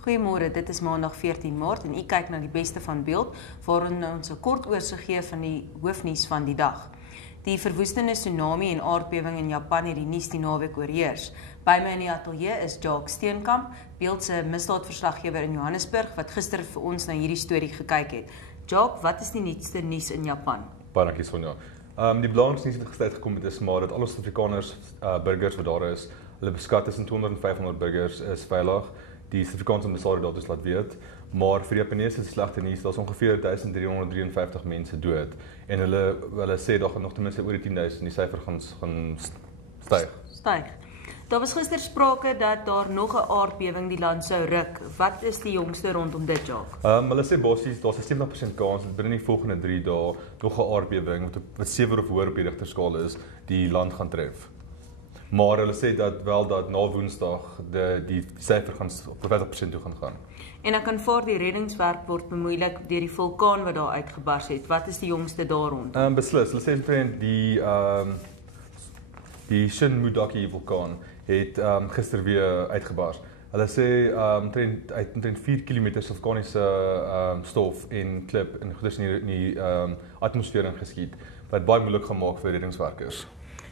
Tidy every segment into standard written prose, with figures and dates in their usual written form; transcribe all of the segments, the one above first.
Goeiemôre, dit is maandag 14 Maart en u kyk na die beste van beeld, waarin ons 'n kort oorsig gee van die hoofnuus van die dag. Die verwoestende tsunami en aardbewing in Japan het die nuus die naweek oorheers. By my in die ateljee is Jacques Steenkamp, Beeld se misdaadverslaggewer in Johannesburg, wat gister vir ons na hierdie storie gekyk het. Jacques, wat is die nuutste nuus in Japan? Baie dankie Sonja. Die belangrikste nuus wat gister uitgekom het is maar dat al ons Suid-Afrikaners burgers wat daar is, hulle beskat tussen 200 en 500 burgers is veilig. Die Suid-Afrikaanse ambassade dat ons laat weet, maar vir die Japaneese is die slegte nuus, daar's ongeveer 1353 mense dood en hulle sê daar gaan nog ten minste oor die 10,000 en die syfer gaan styg. Daar was gister sprake dat daar nog 'n aardbewing die land sou ruk. Wat is die jongste rondom dit, Jacques? Hulle sê basies daar's 'n 70% kans dat binne die volgende 3 dae nog 'n aardbewing wat 7 of hoër op die Richterskaal is, die land gaan tref. Maar hulle sê dat na Woensdag die syfer gaan op 50% toe gaan. En ek aanvaar die reddingswerk word bemoeilik deur die vulkaan wat daar uitgebars het. Wat is die jongste daar rond? Beslis, hulle sê omtrent die Shinmudaki vulkaan het gister weer uitgebars. Hulle sê omtrent 4 km vulkaniese stof en klip en goeders in die atmosfeer ingeskiet, wat baie moeilik gemaak vir reddingswerkers.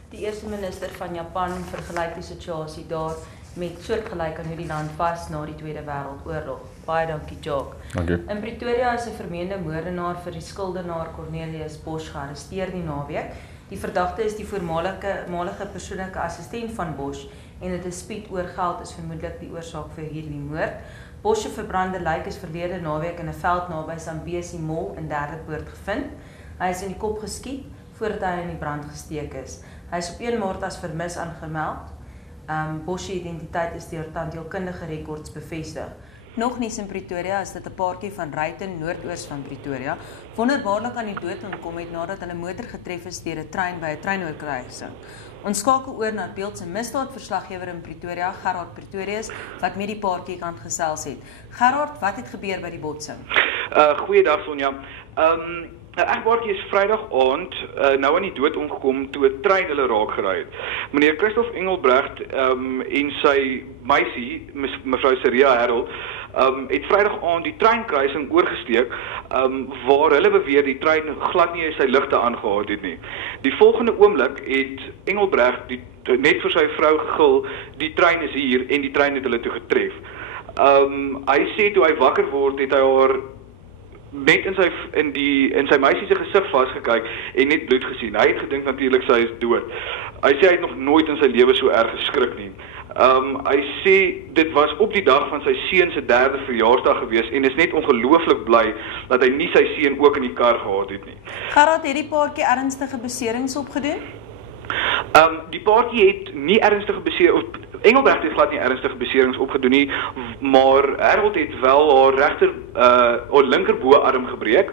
Die eerste minister van Japan vergelyk die situasie daar met soortgelyk aan hoe die land was na die Tweede Wêreldoorlog. Baie dankie, Jacques. Dankie. In Pretoria is 'n vermeende moordenaar vir die skuldenaar Cornelius Bosch gearresteer die naweek. Die verdagte is die voormalige persoonlike assistent van Bosch en 'n dispuut oor geld is vermoedelik die oorsaak vir hierdie moord. Bosch se verbrande lijk is verlede naweek in 'n veld naby Zambesi Mall in Derdepoort gevind. Hy is in die kop geskiet voordat hy in die brand gesteek is. Hy is op 1 Maart as vermis aangemeld. Bosch se identiteit is deur tandheelkundige rekords bevestig. Nog nuus in Pretoria is dit 'n paartjie van Ryten, noordoos van Pretoria, wonderbaarlik aan die dood ontkom het nadat hulle motor getref is deur 'n trein by 'n treinoorkruising. Ons skakel oor na Beeld se misdaadverslaggewer in Pretoria, Gerard Pretorius, wat met die paartjie kan gesels het. Gerard, wat het gebeur by die botsing? Goeiedag Sonja. Egpaartjie is Vrydag aand nou aan die dood omgekom toe 'n trein hulle raak gery het. Meneer Christoph Engelbrecht en sy meisie, mevrou Seria Harold, het Vrydag aand die treinkruising oorgesteek waar hulle beweer die trein glad nie sy ligte aangehad het nie. Die volgende oomblik het Engelbrecht net vir sy vrou gegil, die trein is hier en die trein het hulle toe getref. Hy sê toe hy wakker word het hy haar net in sy meisie se gesig vasgekyk en net bloed gesien. Hy het gedink natuurlik sy is dood. Hy sê hy het nog nooit in sy lewe so erg geskrik nie. Hy sê dit was op die dag van sy seun se 3de verjaarsdag gewees en is net ongelooflik bly dat hy nie sy seun ook in die kar gehad het nie. Gerard, het die paartjie ernstige beserings opgedoen? Die paartjie het nie ernstige beserings, Engelbrecht het glad nie ernstige beserings opgedoen nie, maar Harold het wel haar linkerboarm gebreek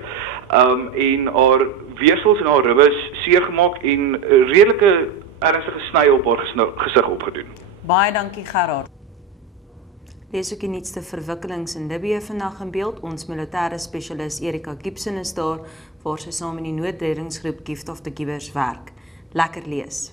en haar weefsels en haar ribbes seer gemaak en redelike ernstige snye op haar gesig opgedoen. Baie dankie, Gerard. Lees ook die nuutste verwikkelings in Libië vandag in Beeld. Ons militêre spesialis Erika Gibson is daar waar sy saam met die noodreddingsgroep Gift of the Givers werk. Lekker lees.